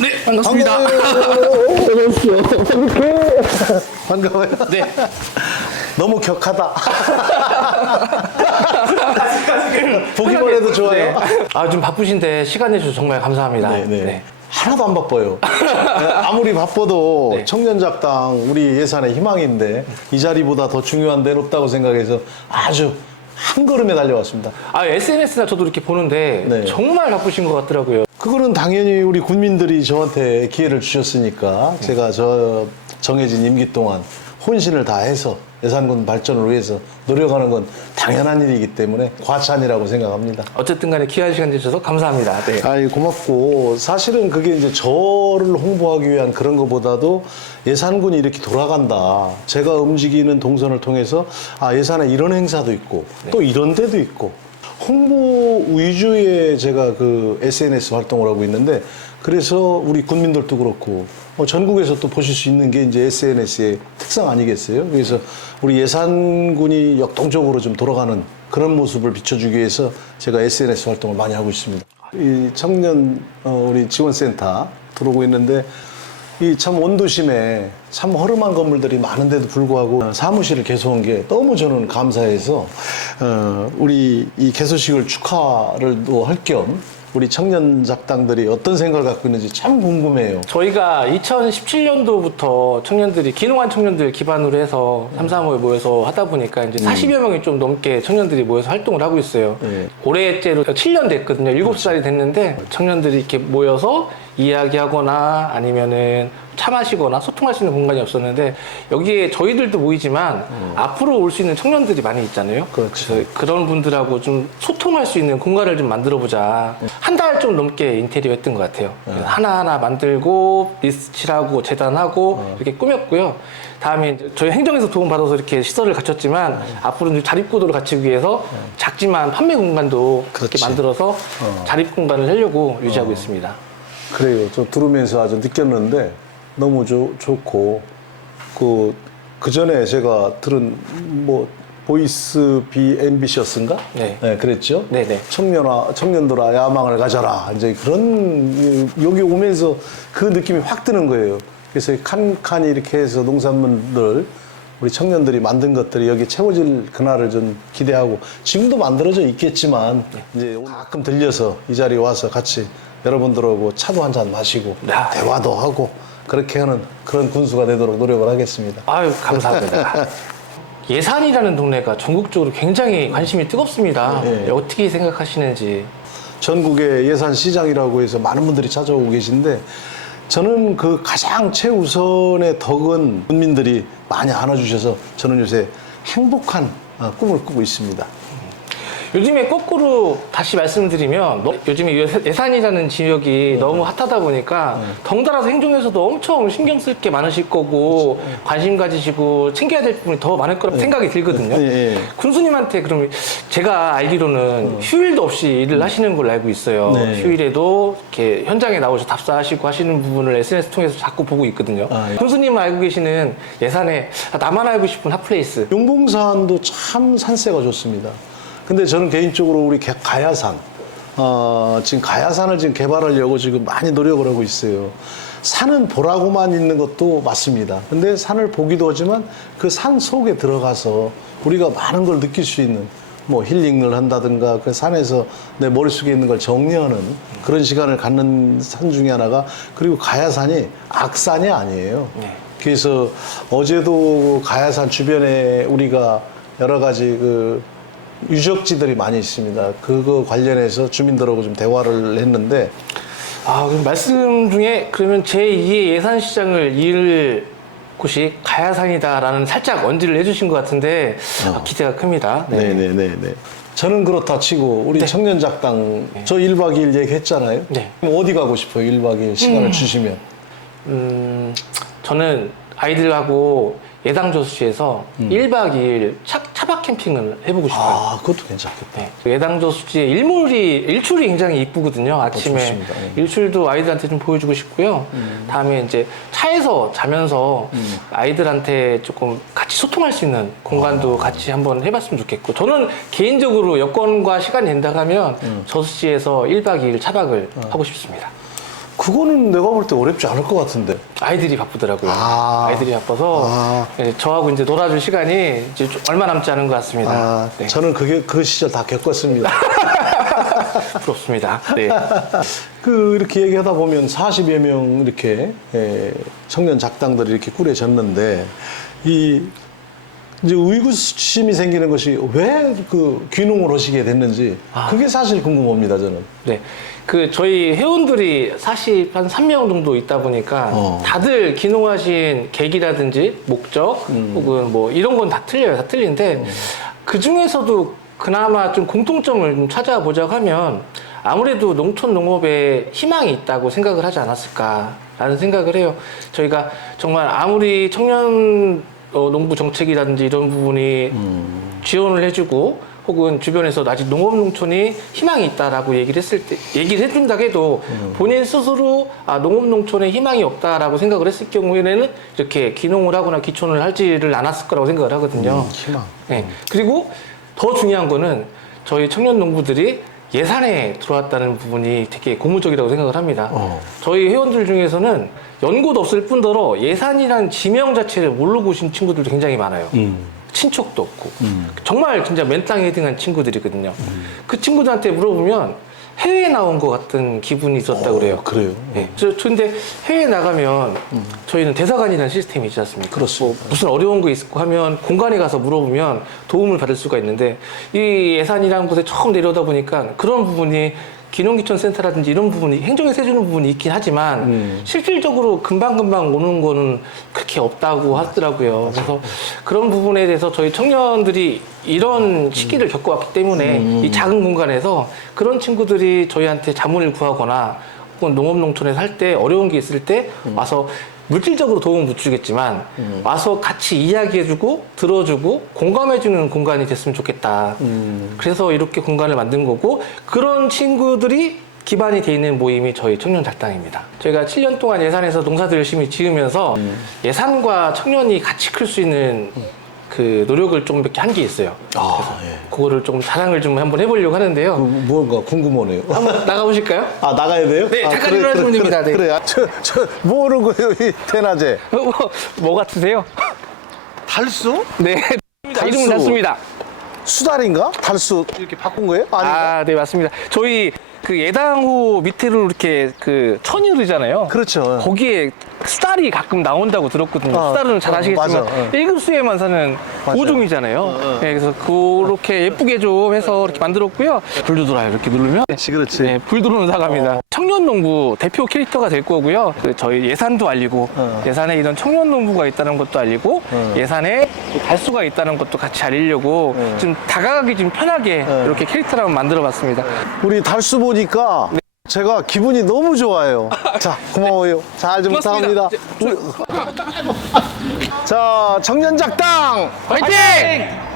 네, 반갑습니다. 반가워요. 네. 너무 격하다. 보기만 해도 좋아요. 아, 좀 바쁘신데 시간 내주셔서 정말 감사합니다. 네, 네. 하나도 안 바빠요. 네, 아무리 바빠도 네. 청년작당 우리 예산의 희망인데 이 자리보다 더 중요한 데는 없다고 생각해서 아주 한 걸음에 달려왔습니다. 아, SNS나 저도 이렇게 보는데 네. 정말 바쁘신 것 같더라고요. 그거는 당연히 우리 국민들이 저한테 기회를 주셨으니까 제가 저 정해진 임기 동안 혼신을 다해서 예산군 발전을 위해서 노력하는 건 당연한 일이기 때문에 과찬이라고 생각합니다. 어쨌든 간에 귀한 시간 내주셔서 감사합니다. 네. 아이 고맙고 사실은 그게 이제 저를 홍보하기 위한 그런 것보다도 예산군이 이렇게 돌아간다. 제가 움직이는 동선을 통해서 아 예산에 이런 행사도 있고 또 이런 데도 있고 홍보 위주의 제가 그 SNS 활동을 하고 있는데 그래서 우리 국민들도 그렇고 어, 전국에서 또 보실 수 있는 게 이제 SNS의 특성 아니겠어요? 그래서 우리 예산군이 역동적으로 좀 돌아가는 그런 모습을 비춰주기 위해서 제가 SNS 활동을 많이 하고 있습니다. 이 청년 어, 우리 지원센터 들어오고 있는데 이참 원도심에 참 허름한 건물들이 많은데도 불구하고 어, 사무실을 개소한 게 너무 저는 감사해서 어, 우리 이 개소식을 축하를 또 할 겸 우리 청년 작당들이 어떤 생각을 갖고 있는지 참 궁금해요. 저희가 2017년도부터 청년들이 기농한 청년들 기반으로 해서 삼삼오에 모여서 하다 보니까 이제 40여 명이 좀 넘게 청년들이 모여서 활동을 하고 있어요. 네. 올해째로 7년 됐거든요. 7살이 됐는데 청년들이 이렇게 모여서 이야기하거나 아니면은 차 마시거나 소통할 수 있는 공간이 없었는데 여기에 저희들도 모이지만 앞으로 올 수 있는 청년들이 많이 있잖아요. 그렇죠. 그래서 그런 분들하고 좀 소통할 수 있는 공간을 좀 만들어 보자. 한 달 좀 넘게 인테리어 했던 것 같아요. 그래서 하나하나 만들고 리스트 칠하고 재단하고 이렇게 꾸몄고요. 다음에 이제 저희 행정에서 도움 받아서 이렇게 시설을 갖췄지만 앞으로 이제 자립구도를 갖추기 위해서 작지만 판매 공간도 그렇게 그렇지. 만들어서 자립 공간을 하려고 유지하고 있습니다. 그래요. 저 들으면서 아주 느꼈는데 너무 좋, 좋고 그, 그 전에 제가 들은 뭐 보이스 비 앰비셔스인가? 네. 그랬죠. 네네. 청년아, 청년들아 야망을 가져라. 이제 그런 여기 오면서 그 느낌이 확 드는 거예요. 그래서 칸칸이 이렇게 해서 농산물들 우리 청년들이 만든 것들이 여기 채워질 그날을 좀 기대하고 지금도 만들어져 있겠지만 이제 오늘 가끔 들려서 이 자리에 와서 같이 여러분들하고 차도 한 잔 마시고 야. 대화도 하고 그렇게 하는 그런 군수가 되도록 노력을 하겠습니다. 아유 감사합니다. 예산이라는 동네가 전국적으로 굉장히 관심이 뜨겁습니다. 네. 어떻게 생각하시는지. 전국의 예산 시장이라고 해서 많은 분들이 찾아오고 계신데 저는 그 가장 최우선의 덕은 국민들이 많이 안아주셔서 저는 요새 행복한 어, 꿈을 꾸고 있습니다. 요즘에 거꾸로 다시 말씀드리면 너- 요즘에 예- 예산이라는 지역이 너무 핫하다 보니까 덩달아서 행정에서도 엄청 신경 쓸 게 많으실 거고 관심 가지시고 챙겨야 될 부분이 더 많을 거라고 생각이 들거든요. 예, 예. 군수님한테 그럼 제가 알기로는 휴일도 없이 일을 하시는 걸로 알고 있어요. 네. 휴일에도 이렇게 현장에 나오셔서 답사하시고 하시는 부분을 SNS 통해서 자꾸 보고 있거든요. 아, 예. 군수님은 알고 계시는 예산에 아, 나만 알고 싶은 핫플레이스. 용봉산도 참 산세가 좋습니다. 근데 저는 개인적으로 우리 개- 가야산, 어, 지금 가야산을 지금 개발하려고 지금 많이 노력을 하고 있어요. 산은 보라고만 있는 것도 맞습니다. 근데 산을 보기도 하지만 그 산 속에 들어가서 우리가 많은 걸 느낄 수 있는 뭐 힐링을 한다든가 그 산에서 내 머릿속에 있는 걸 정리하는 그런 시간을 갖는 산 중에 하나가 그리고 가야산이 악산이 아니에요. 네. 그래서 어제도 가야산 주변에 우리가 여러 가지 그 유적지들이 많이 있습니다. 그거 관련해서 주민들하고 좀 대화를 했는데 아, 그럼 말씀 중에 그러면 제2의 예산 시장을 이을 곳이 가야산이다라는 살짝 언지를 해주신 것 같은데 아, 기대가 큽니다. 네. 네네네네. 저는 그렇다 치고 우리 청년작당 저 1박 2일 얘기했잖아요. 네. 그럼 어디 가고 싶어요? 1박 2일 시간을 주시면. 음, 저는 아이들하고 예당저수지에서 1박 2일 차, 차박 캠핑을 해보고 싶어요. 아, 그것도 괜찮겠다. 네. 예당저수지의 일몰이 일출이 굉장히 이쁘거든요. 아침에 좋습니다. 예. 일출도 아이들한테 좀 보여주고 싶고요. 다음에 이제 차에서 자면서 아이들한테 조금 같이 소통할 수 있는 공간도 같이 한번 해봤으면 좋겠고 저는 개인적으로 여건과 시간 이 된다 하면 저수지에서 1박 2일 차박을 하고 싶습니다. 그거는 내가 볼 때 어렵지 않을 것 같은데. 아이들이 바쁘더라고요. 아. 아. 이들이 바빠서 아. 예, 저하고 이제 놀아줄 시간이 이제 좀 얼마 남지 않은 것 같습니다. 아, 네. 저는 그게 그 시절 다 겪었습니다. 부럽습니다. 네. 그 이렇게 얘기하다 보면 40여 명 이렇게 예, 청년 작당들이 이렇게 꾸려졌는데 이 이제 의구심이 생기는 것이 왜 그 귀농을 하시게 됐는지 그게 사실 궁금합니다 저는. 네. 그 저희 회원들이 40, 한 3명 정도 있다 보니까 어. 다들 기농하신 계기라든지 목적 음. 혹은 뭐 이런 건 다 틀려요. 다 틀린데 그 중에서도 그나마 좀 공통점을 좀 찾아보자고 하면 아무래도 농촌 농업에 희망이 있다고 생각을 하지 않았을까라는 생각을 해요. 저희가 정말 아무리 청년 어, 농부 정책이라든지 이런 부분이 지원을 해주고 혹은 주변에서 아직 농업 농촌이 희망이 있다라고 얘기를 했을 때 얘기를 해준다 해도 본인 스스로 아 농업 농촌에 희망이 없다라고 생각을 했을 경우에는 이렇게 기농을 하거나 기촌을 하지를 않았을 거라고 생각을 하거든요. 희망. 네. 그리고 더 중요한 거는 저희 청년 농부들이 예산에 들어왔다는 부분이 되게 고무적이라고 생각을 합니다. 어. 저희 회원들 중에서는 연고도 없을 뿐더러 예산이라는 지명 자체를 모르고 오신 친구들도 굉장히 많아요. 음. 친척도 없고 정말 진짜 맨땅에 헤딩한 친구들이거든요. 그 친구들한테 물어보면 해외에 나온 것 같은 기분이 있었다고 그래요. 그래요. 네. 저, 저 근데 해외 나가면 저희는 대사관이라는 시스템이 있지 않습니까? 그렇습니다. 뭐 무슨 어려운 거 있고 하면 공간에 가서 물어보면 도움을 받을 수가 있는데 이 예산이라는 곳에 처음 내려오다 보니까 그런 부분이 기농기촌 센터라든지 이런 부분이 행정에서 해주는 부분이 있긴 하지만 음. 실질적으로 금방금방 오는 거는 그렇게 없다고 하더라고요. 그래서 그런 부분에 대해서 저희 청년들이 이런 시기를 겪어왔기 때문에 이 작은 공간에서 그런 친구들이 저희한테 자문을 구하거나 혹은 농업 농촌에 살때 어려운 게 있을 때 와서 물질적으로 도움은 못 주겠지만 와서 같이 이야기해주고 들어주고 공감해주는 공간이 됐으면 좋겠다. 그래서 이렇게 공간을 만든 거고 그런 친구들이 기반이 돼 있는 모임이 저희 청년 작당입니다. 저희가 7년 동안 예산에서 농사들 열심히 지으면서 예산과 청년이 같이 클 수 있는 그 노력을 좀몇개 한 게 있어요. 아, 예. 그거를 좀 자랑을 좀 한번 해보려고 하는데요. 그 뭔가 궁금하네요. 한번 나가보실까요? 아 나가야 돼요? 네, 아, 잠깐 일어나시면 됩니다. 그래, 네. 그래. 아, 저, 저 모르는 거예요, 이 대낮에. 뭐, 뭐 같으세요? 달수? 네. 달수. 이름은 달수입니다. 수달인가? 달수 이렇게 바꾼 거예요? 아닌가? 아, 네, 맞습니다. 저희 그 예당호 밑으로 이렇게 그 천이 흐르잖아요. 그렇죠. 거기에 수달이 가끔 나온다고 들었거든요. 어, 수달은 잘 어, 아시겠지만 맞아, 어. 1급수에만 사는 맞아요. 고종이잖아요. 네, 그래서 그렇게 예쁘게 좀 해서 이렇게 만들었고요. 불도 돌아요. 이렇게 누르면. 그렇지, 그렇지. 네, 불 들어오는 사과입니다. 어. 청년 농부 대표 캐릭터가 될 거고요. 그 저희 예산도 알리고 어. 예산에 이런 청년 농부가 있다는 것도 알리고 어. 예산에 달수가 있다는 것도 같이 알리려고 어. 좀 다가가기 좀 편하게 어. 이렇게 캐릭터를 한번 만들어봤습니다. 우리 달수 보니까 제가 기분이 너무 좋아요. 자, 고마워요. 잘 좀. 부탁합니다. 우리- 자, 청년작당 화이팅!